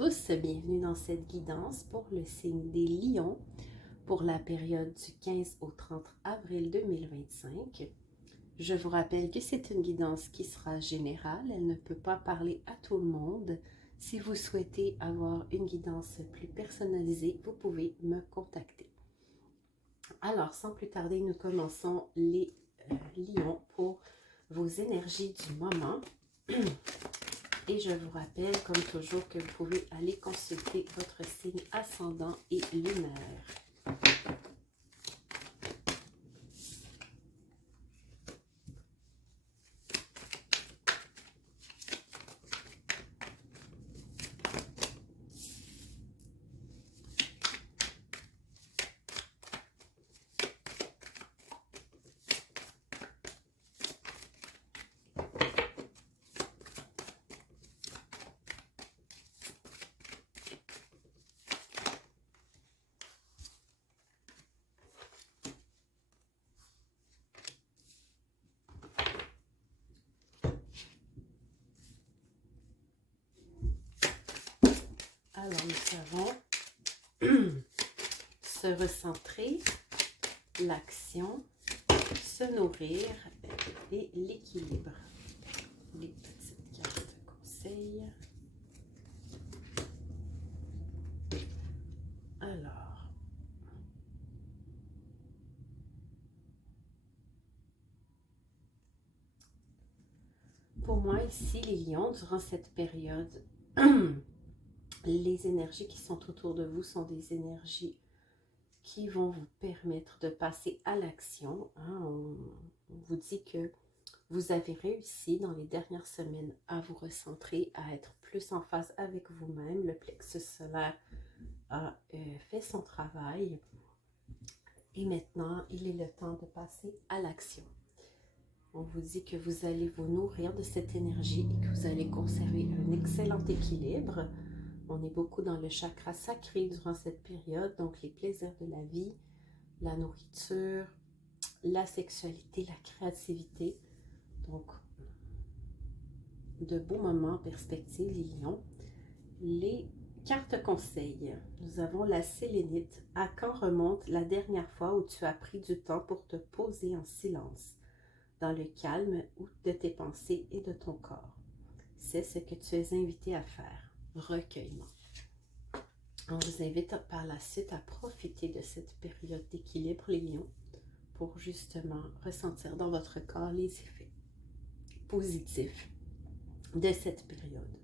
tous, bienvenue dans cette guidance pour le signe des Lions pour la période du 15 au 30 avril 2025. Je vous rappelle que c'est une guidance qui sera générale, elle ne peut pas parler à tout le monde. Si vous souhaitez avoir une guidance plus personnalisée, vous pouvez me contacter. Alors, sans plus tarder, nous commençons les Lions pour vos énergies du moment. Et je vous rappelle, comme toujours, que vous pouvez aller consulter votre signe ascendant et lunaire. Alors, nous savons se recentrer, l'action, se nourrir et l'équilibre. Les petites cartes de conseil. Alors, pour moi ici, les lions, durant cette période, les énergies qui sont autour de vous sont des énergies qui vont vous permettre de passer à l'action. On vous dit que vous avez réussi dans les dernières semaines à vous recentrer, à être plus en phase avec vous-même. Le plexus solaire a fait son travail et maintenant, il est le temps de passer à l'action. On vous dit que vous allez vous nourrir de cette énergie et que vous allez conserver un excellent équilibre. On est beaucoup dans le chakra sacré durant cette période, donc les plaisirs de la vie, la nourriture, la sexualité, la créativité. Donc, de beaux moments en perspective, les lions. Les cartes conseils. Nous avons la sélénite. À quand remonte la dernière fois où tu as pris du temps pour te poser en silence, dans le calme de tes pensées et de ton corps? C'est ce que tu es invité à faire. Recueillement. On vous invite par la suite à profiter de cette période d'équilibre, les lions, pour justement ressentir dans votre corps les effets positifs de cette période.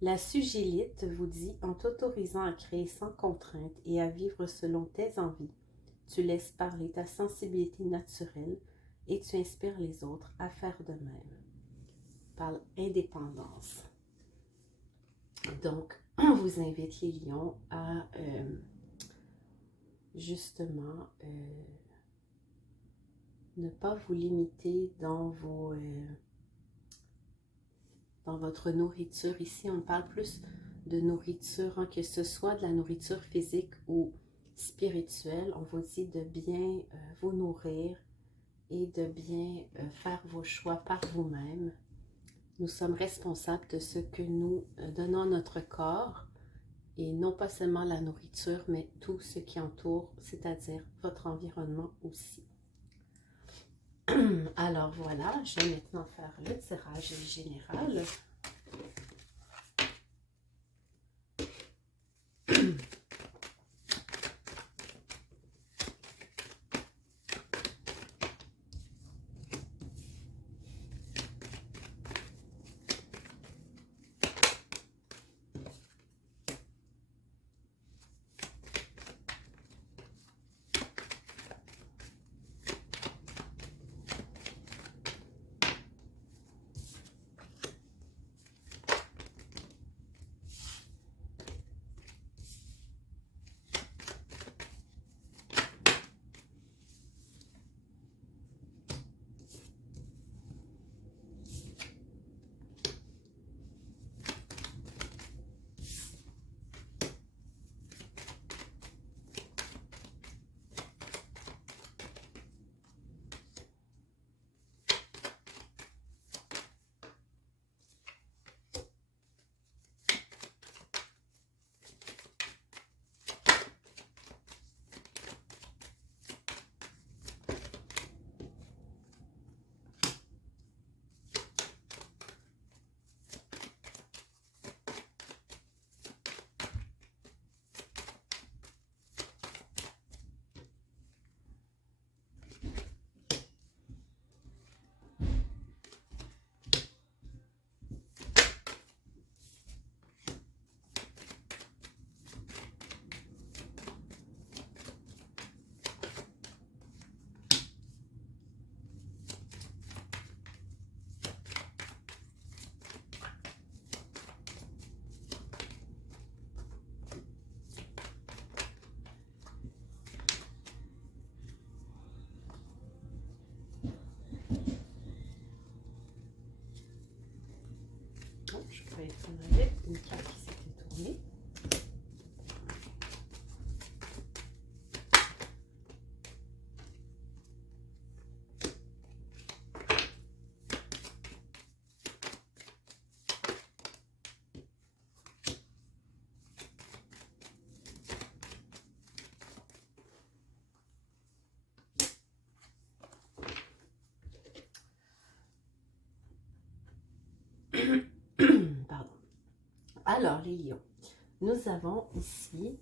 La sugilite vous dit, en t'autorisant à créer sans contrainte et à vivre selon tes envies, tu laisses parler ta sensibilité naturelle et tu inspires les autres à faire de même. Parle indépendance. Donc, on vous invite, les lions, à justement ne pas vous limiter dans votre nourriture. Ici, on parle plus de nourriture, que ce soit de la nourriture physique ou spirituelle. On vous dit de bien vous nourrir et de bien faire vos choix par vous-même. Nous sommes responsables de ce que nous donnons à notre corps et non pas seulement la nourriture, mais tout ce qui entoure, c'est-à-dire votre environnement aussi. Alors voilà, je vais maintenant faire le tirage général. Alors, les lions, nous avons ici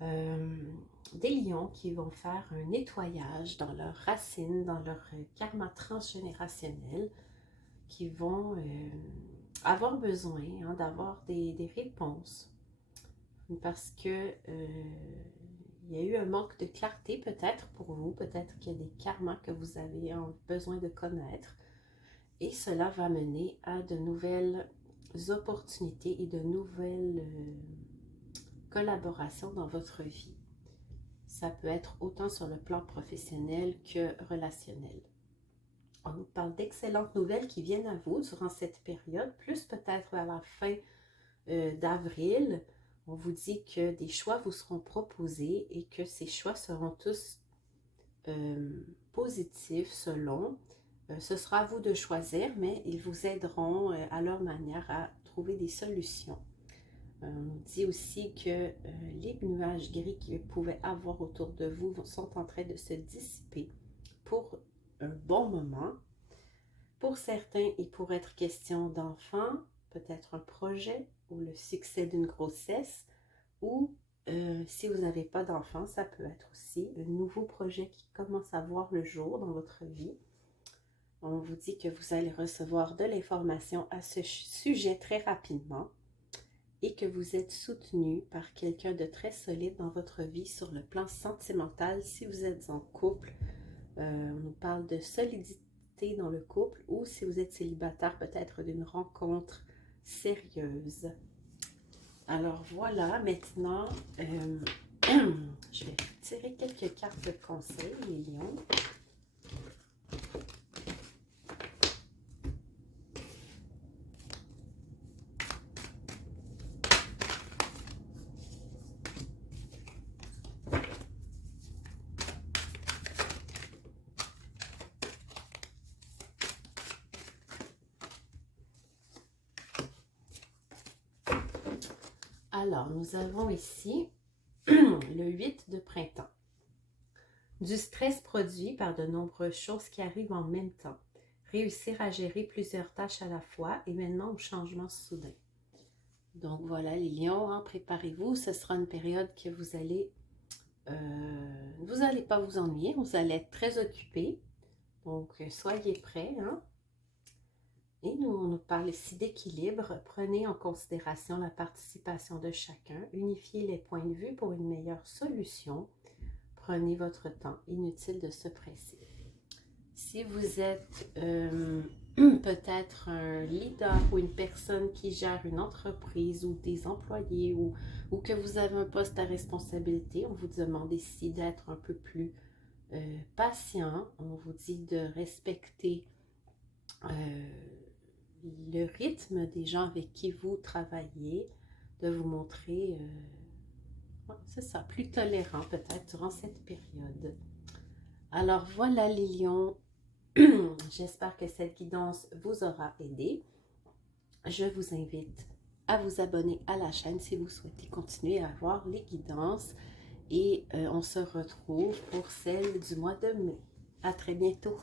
des lions qui vont faire un nettoyage dans leurs racines, dans leur karma transgénérationnel, qui vont avoir besoin d'avoir des réponses parce que il y a eu un manque de clarté peut-être pour vous, peut-être qu'il y a des karmas que vous avez besoin de connaître et cela va mener à de nouvelles opportunités et de nouvelles collaborations dans votre vie. Ça peut être autant sur le plan professionnel que relationnel. On nous parle d'excellentes nouvelles qui viennent à vous durant cette période, plus peut-être à la fin d'avril. On vous dit que des choix vous seront proposés et que ces choix seront tous positifs selon. Ce sera à vous de choisir, mais ils vous aideront à leur manière à trouver des solutions. On nous dit aussi que les nuages gris qu'ils pouvaient avoir autour de vous sont en train de se dissiper pour un bon moment. Pour certains, il pourrait être question d'enfants, peut-être un projet ou le succès d'une grossesse, ou si vous n'avez pas d'enfants, ça peut être aussi un nouveau projet qui commence à voir le jour dans votre vie. On vous dit que vous allez recevoir de l'information à ce sujet très rapidement et que vous êtes soutenu par quelqu'un de très solide dans votre vie sur le plan sentimental. Si vous êtes en couple, on nous parle de solidité dans le couple, ou si vous êtes célibataire, peut-être d'une rencontre sérieuse. Alors voilà, maintenant, je vais tirer quelques cartes de conseil, les lions. Alors, nous avons ici le 8 de printemps. Du stress produit par de nombreuses choses qui arrivent en même temps. Réussir à gérer plusieurs tâches à la fois, événements ou changements soudains. Donc voilà les lions, préparez-vous, ce sera une période que vous allez pas vous ennuyer, vous allez être très occupés. Donc soyez prêts. Et on nous parle ici d'équilibre. Prenez en considération la participation de chacun. Unifiez les points de vue pour une meilleure solution. Prenez votre temps. Inutile de se presser. Si vous êtes peut-être un leader ou une personne qui gère une entreprise ou des employés ou que vous avez un poste à responsabilité, on vous demande ici d'être un peu plus patient. On vous dit de respecter le rythme des gens avec qui vous travaillez, de vous montrer, c'est ça, plus tolérant peut-être durant cette période. Alors voilà les lions, j'espère que cette guidance vous aura aidé. Je vous invite à vous abonner à la chaîne si vous souhaitez continuer à voir les guidances et on se retrouve pour celle du mois de mai. À très bientôt.